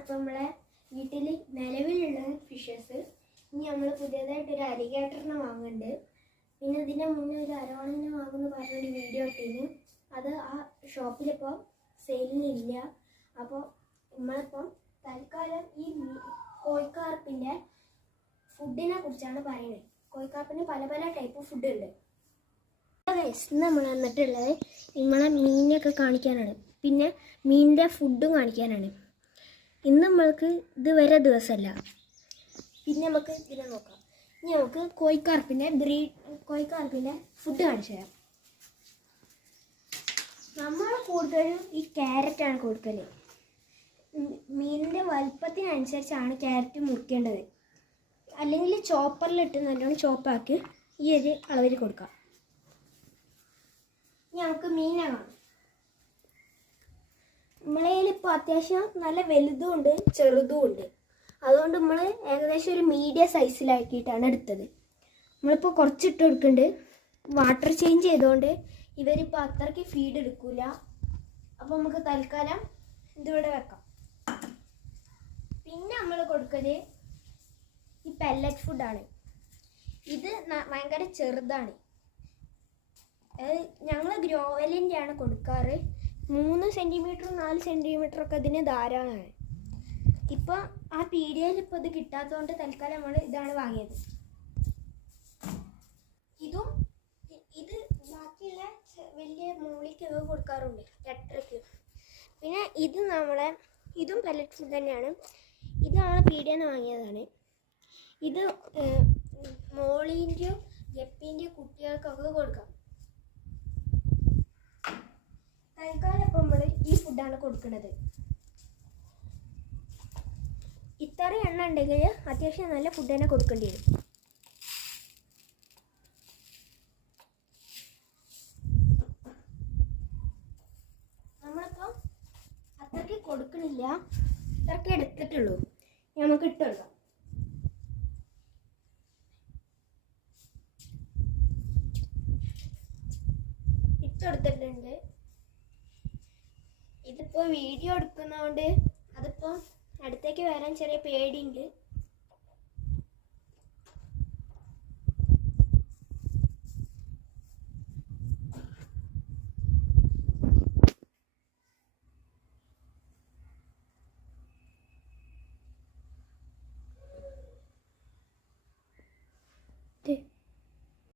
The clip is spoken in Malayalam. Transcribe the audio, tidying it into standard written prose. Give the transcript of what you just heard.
ഇപ്പം നമ്മളെ വീട്ടിൽ നിലവിലുള്ള ഫിഷസ്. ഇനി നമ്മൾ പുതിയതായിട്ട് ഒരു അലിഗേറ്ററിനെ വാങ്ങുന്നുണ്ട്. പിന്നെ ഇതിൻ്റെ മുന്നേ ഒരു അരോണിനെ വാങ്ങുമെന്ന് പറഞ്ഞൊരു വീഡിയോ ഇട്ടിന്. അത് ആ ഷോപ്പിലിപ്പോൾ സെയിലിനില്ല. അപ്പോൾ നമ്മളിപ്പം തൽക്കാലം ഈ കോഴിക്കാർപ്പിൻ്റെ ഫുഡിനെ കുറിച്ചാണ് പറയുന്നത്. കോഴിക്കാർപ്പിന് പല പല ടൈപ്പ് ഫുഡ് ഉണ്ട്. ഇന്ന് നമ്മൾ വന്നിട്ടുള്ളത് നമ്മളെ മീനൊക്കെ കാണിക്കാനാണ്. പിന്നെ മീനിൻ്റെ ഫുഡും കാണിക്കാനാണ്. ഇന്ന് നമ്മൾക്ക് ഇതുവരെ ദിവസമല്ല. പിന്നെ നമുക്ക് ഇതിനെ നോക്കാം. ഇനി നമുക്ക് കോഴിക്കാർപ്പിൻ്റെ ഫുഡ് കാണിച്ചു തരാം. നമ്മൾ കൂടുതലും ഈ ക്യാരറ്റാണ് കൊടുക്കൽ. മീനിൻ്റെ വലുപ്പത്തിനനുസരിച്ചാണ് ക്യാരറ്റ് മുറിക്കേണ്ടത്. അല്ലെങ്കിൽ ചോപ്പറിലിട്ട് നല്ലോണം ചോപ്പാക്കി ഈ ഒരു അളവിൽ കൊടുക്കാം. ഇനി നമുക്ക് മീനെ കാണാം. നമ്മളെ കയ്യിലിപ്പോൾ അത്യാവശ്യം നല്ല വലുതും ഉണ്ട് ചെറുതും ഉണ്ട്. അതുകൊണ്ട് നമ്മൾ ഏകദേശം ഒരു മീഡിയം സൈസിലാക്കിയിട്ടാണ് എടുത്തത്. നമ്മളിപ്പോൾ കുറച്ചിട്ട് കൊടുക്കുന്നുണ്ട്. വാട്ടർ ചേഞ്ച് ചെയ്തുകൊണ്ട് ഇവരിപ്പോൾ അത്രയ്ക്ക് ഫീഡ് എടുക്കില്ല. അപ്പോൾ നമുക്ക് തൽക്കാലം ഇതിവിടെ വെക്കാം. പിന്നെ നമ്മൾ കൊടുക്കല് ഈ പെല്ലറ്റ് ഫുഡാണ്. ഇത് ഭയങ്കര ചെറുതാണ്. ഞങ്ങൾ ഗ്രോവലിൻ്റെയാണ് കൊടുക്കാറ്. 3 സെൻറ്റിമീറ്ററും 4 സെൻറ്റിമീറ്ററൊക്കെ ഇതിന് ധാരാളമാണ്. ഇപ്പോൾ ആ പീഡിയയിൽ ഇപ്പോൾ ഇത് കിട്ടാത്തതുകൊണ്ട് തൽക്കാലം നമ്മൾ ഇതാണ് വാങ്ങിയത്. ഇത് ബാക്കിയുള്ള വലിയ മൂളിക്കൊക്കെ കൊടുക്കാറുണ്ട്, എട്ടരയ്ക്ക്. പിന്നെ ഇതും പെല്ലറ്റ് ഫുഡ് തന്നെയാണ്. ഇത് നമ്മൾ പീഡിയയിൽ നിന്ന് വാങ്ങിയതാണ്. ഇത് മോളീൻ്റെയോ ഗപ്പിൻ്റെയോ കുട്ടികൾക്കൊക്കെ കൊടുക്കാം. തൽക്കാലം ഇപ്പോൾ നമ്മൾ ഈ ഫുഡാണ് കൊടുക്കുന്നത്. ഇത്ര എണ്ണ ഉണ്ടെങ്കിൽ അത്യാവശ്യം നല്ല ഫുഡ് തന്നെ കൊടുക്കേണ്ടി വരും. നമ്മളിപ്പോൾ അത്രയ്ക്ക് കൊടുക്കണില്ല, ഇത്രയ്ക്ക് എടുത്തിട്ടുള്ളൂ. നമുക്ക് ഇട്ട് കൊടുക്കാം. ഇട്ടെടുത്തിട്ടുണ്ട്. ഇതിപ്പോൾ വീഡിയോ എടുക്കുന്നതുകൊണ്ട് അതിപ്പോൾ അടുത്തേക്ക് വരാൻ ചെറിയ പേടിയുണ്ട്.